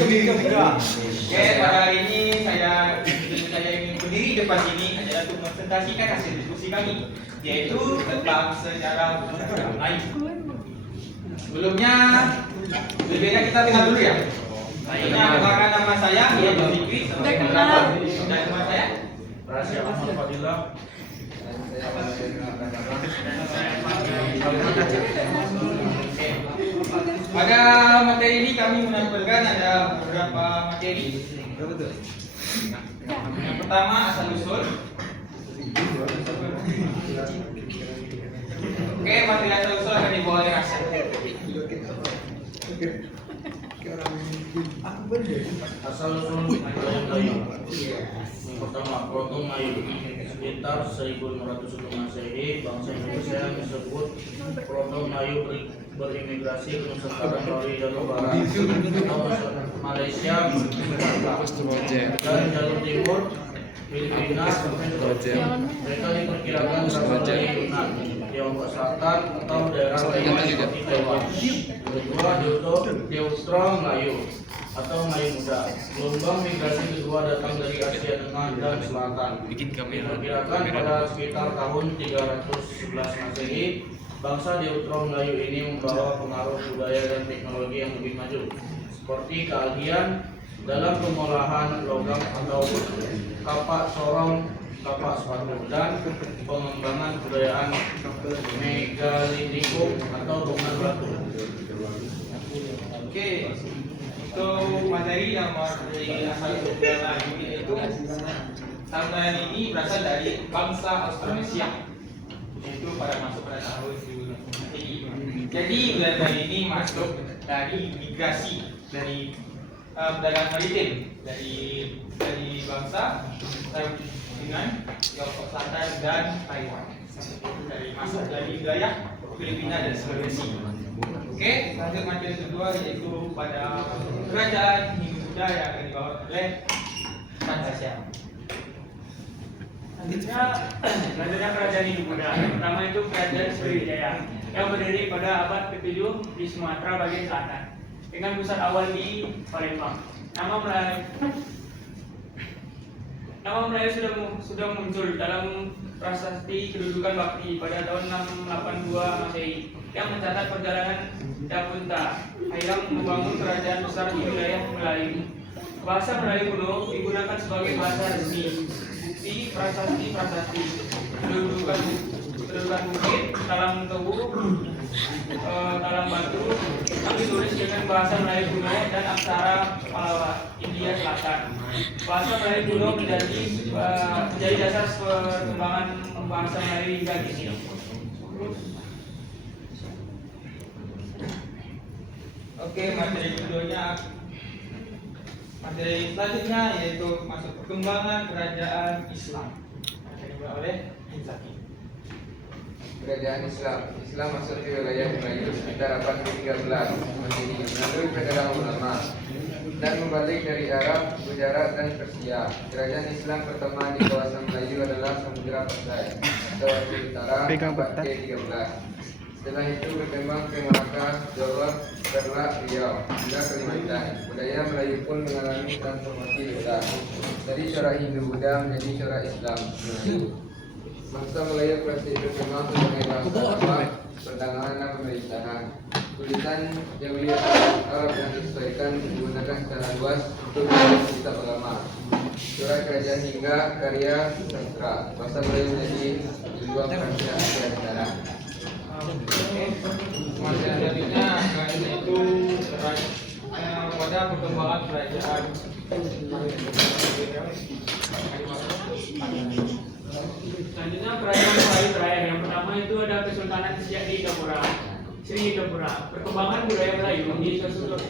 Oke, pada hari ini saya ingin berdiri di depan sini adalah untuk mempresentasikan hasil diskusi kami, yaitu tentang sejarah budaya Melayu. Sebelumnya, lebih baik kita kenal dulu ya. Saya perkenalkan nama saya, yaitu Fikri. Dan nama saya Rahasia Ahmad Fadilah. Pada materi ini kami menampilkan ada beberapa materi. Yang pertama asal usul. Oke, materi asal usul akan dibawa oleh Hasan. Asal usul budaya Melayu. Yang pertama, Proto Melayu. Sekitar 1600 sebelum Masehi, bangsa Indonesia yang disebut Proto Melayu berimigrasi ke Nusantara melalui jalur barat atau Malaysia, dan jalur timur Filipina. Mereka diperkirakan berasal dari Yunan, Tiongkok Selatan atau daerah lain seperti Taiwan. Kedua, Deutero Melayu atau Melayu Muda. Gelombang migrasi kedua datang dari Asia Tengah dan Selatan. Diperkirakan pada sekitar tahun 311 Masehi, bangsa Deutero Melayu ini membawa pengaruh budaya dan teknologi yang lebih maju, seperti keahlian dalam pengolahan logam atau kapak sorong, kapak sepatu, dan pengembangan kebudayaan megalitikum atau bangunan batu. Oke, untuk materi yang materi asal usul Melayu yaitu tambahan ini berasal dari bangsa Austronesia, yaitu pada masuk pada tahun 2000 Masehi. Jadi Belanda ini masuk dari migrasi dari perdagangan maritim dari bangsa dengan Tiongkok Selatan dan Taiwan. Dari masuk dari wilayah Filipina dan Sulawesi. Oke, lanjut materi kedua yaitu pada kerajaan Hindu Buddha yang akan dibawa oleh Pancasila. Selanjutnya kerajaan Hindu Buddha. Yang pertama itu kerajaan Sriwijaya yang berdiri pada abad ke-7 di Sumatera bagian selatan dengan pusat awal di Palembang. Nama Melayu sudah muncul dalam prasasti kedudukan Bakti pada tahun 682 Masehi yang mencatat perjalanan Dapunta Hayam membangun kerajaan besar di wilayah Melayu. Bahasa Melayu kuno digunakan sebagai bahasa resmi. Bukti prasasti kedudukan bukit, talang tebu, talang batu yang ditulis dengan bahasa Melayu kuno dan aksara Pallawa India Selatan. Bahasa Melayu kuno menjadi dasar perkembangan bahasa Melayu hingga kini. Oke, materi selanjutnya yaitu masuk perkembangan kerajaan Islam akan dibawa oleh Inzaki. Kerajaan Islam masuk ke wilayah Melayu sekitar abad ke-13 Masehi melalui perdagangan ulama dan membalik dari Arab, Gujarat, dan Persia. Kerajaan Islam pertama di kawasan Melayu adalah Samudra Pasai atau Aceh Utara abad ke-13. Setelah itu berkembang ke Melaka, Jawa, Kerala, Riau, hingga Kalimantan. Budaya Melayu pun mengalami transformasi besar dari corak Hindu Buddha menjadi corak Islam. Bangsa Melayu pasti berkembang sebagai bangsa lama, perdagangan dan pemerintahan. Tulisan yang dilihat Arab yang disesuaikan digunakan secara luas untuk menulis kitab agama, surat kerajaan hingga karya sastra. Bahasa Melayu menjadi diluangkan ke Asia Tenggara. Materi selanjutnya yaitu pada perkembangan kerajaan. Selanjutnya kerajaan Melayu terakhir. Yang pertama itu ada Kesultanan Siak di Indrapura, Sri Indrapura. Perkembangan budaya Melayu di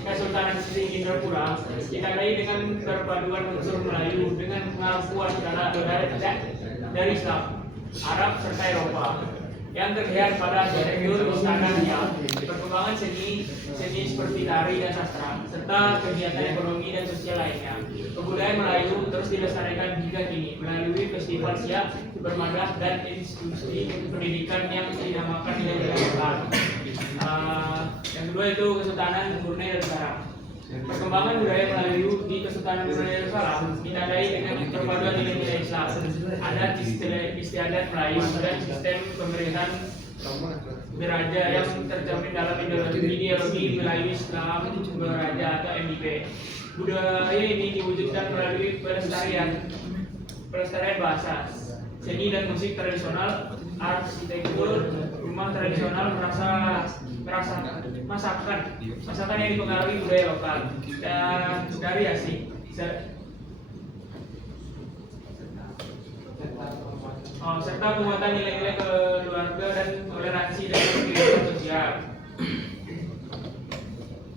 Kesultanan Sri Indrapura ditandai dengan perpaduan unsur Melayu dengan pengaruh kuat dari Islam, Arab serta Eropa yang terlihat pada arsitektur istananya, perkembangan seni seperti tari dan sastra, serta kegiatan ekonomi dan sosial lainnya. Kebudayaan Melayu terus dilestarikan hingga kini melalui festival siap, bermadah, dan institusi pendidikan yang dinamakan Yayasan. Yang kedua itu Kesultanan Brunei Darussalam. Perkembangan budaya Melayu di Kesultanan Brunei Darussalam ditandai dengan perpaduan nilai-nilai Islam, adat istiadat Melayu, dan sistem pemerintahan beraja yang tercermin dalam ideologi Melayu Islam beraja atau MIB. Budaya ini diwujudkan melalui pelestarian bahasa, seni dan musik tradisional, arsitektur, rumah tradisional, masakan yang dipengaruhi budaya lokal dan dari asing. Serta penguatan nilai-nilai keluarga dan toleransi dan kehidupan sosial.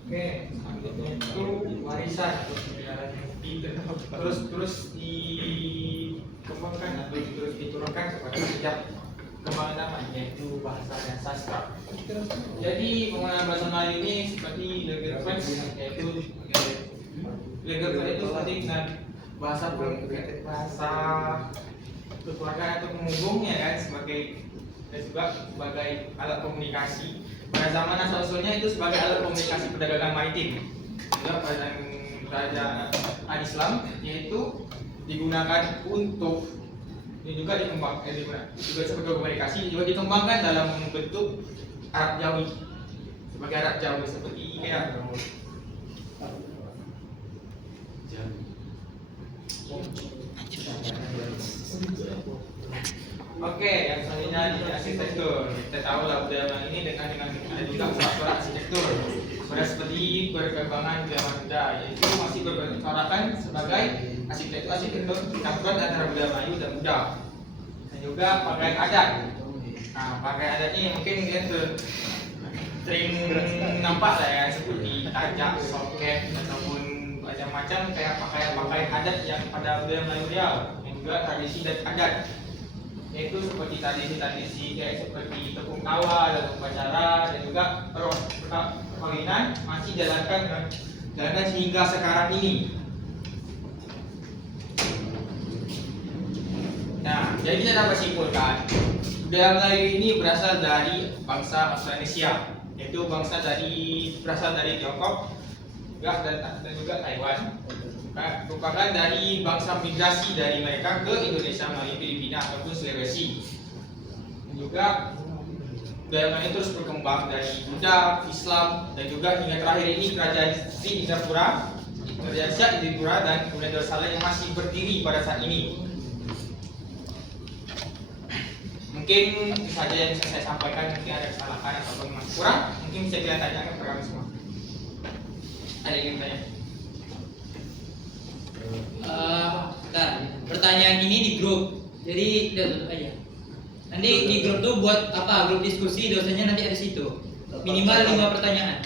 Oke, itu warisan terus dikembangkan atau terus diturunkan kepada sejak kembangan namanya, yaitu bahasa dan sastra. Jadi penggunaan bahasa Melayu ini seperti Legerfeld, yaitu Legerfeld itu seperti dengan bahasa keluarga atau penghubungnya kan, sebagai dan juga sebagai alat komunikasi. Pada zaman asal-usulnya itu sebagai alat komunikasi perdagangan maritim. Juga pada kerajaan Islam, yaitu digunakan untuk juga dikembangkan juga sebagai komunikasi, juga dikembangkan dalam bentuk Arab Jawi, sebagai Arab Jawi seperti kayak Oke, yang selanjutnya di arsitektur. Kita tahu lah budaya ini dengan ada juga faktor arsitektur. Sudah seperti perkembangan zaman muda, yaitu masih bercorakan sebagai arsitektur campuran antara budaya Melayu dan Buddha. Dan juga pakaian adat. Nah, pakaian adatnya mungkin kalian sering nampak lah ya, seperti tajak, soket, ataupun macam-macam kayak pakaian adat yang pada budaya Melayu Riau, dan juga tradisi dan adat, yaitu seperti tradisi kayak seperti tepung tawa dalam upacara, dan juga perkawinan masih jalankan hingga sekarang ini. Nah, jadi kita dapat simpulkan budaya Melayu ini berasal dari bangsa Austronesia, yaitu berasal dari Tiongkok dan juga Taiwan. Merupakan dari bangsa migrasi dari mereka ke Indonesia melalui Filipina ataupun Sulawesi. Dan juga budaya Melayu terus berkembang dari Buddha, Islam, dan juga hingga terakhir ini kerajaan Siak Indrapura dan Brunei Darussalam yang masih berdiri pada saat ini. Mungkin saja yang bisa saya sampaikan, mungkin ada kesalahan ataupun masih kurang, mungkin bisa kita tanyakan kepada kami semua. Ada yang ingin tanya? Pertanyaan ini di grup, jadi tutup aja. Nanti di grup tuh buat apa? Grup diskusi, dosanya nanti ada situ. Minimal 5 pertanyaan.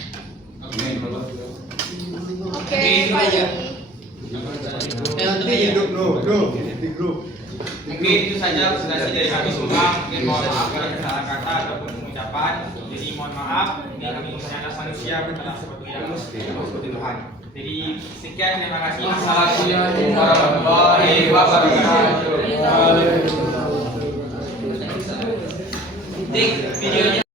Oke, itu aja. Di grup. Mungkin itu saja presentasi dari kami semua. Mungkin mohon maaf kalau ada kesalahan kata ataupun pengucapan. Jadi mohon maaf, ini kami usaha atas manusia bukanlah seperti yang seperti Tuhan. Jadi sekian, terima kasih. Assalamualaikum warahmatullahi wabarakatuh. Tik videonya.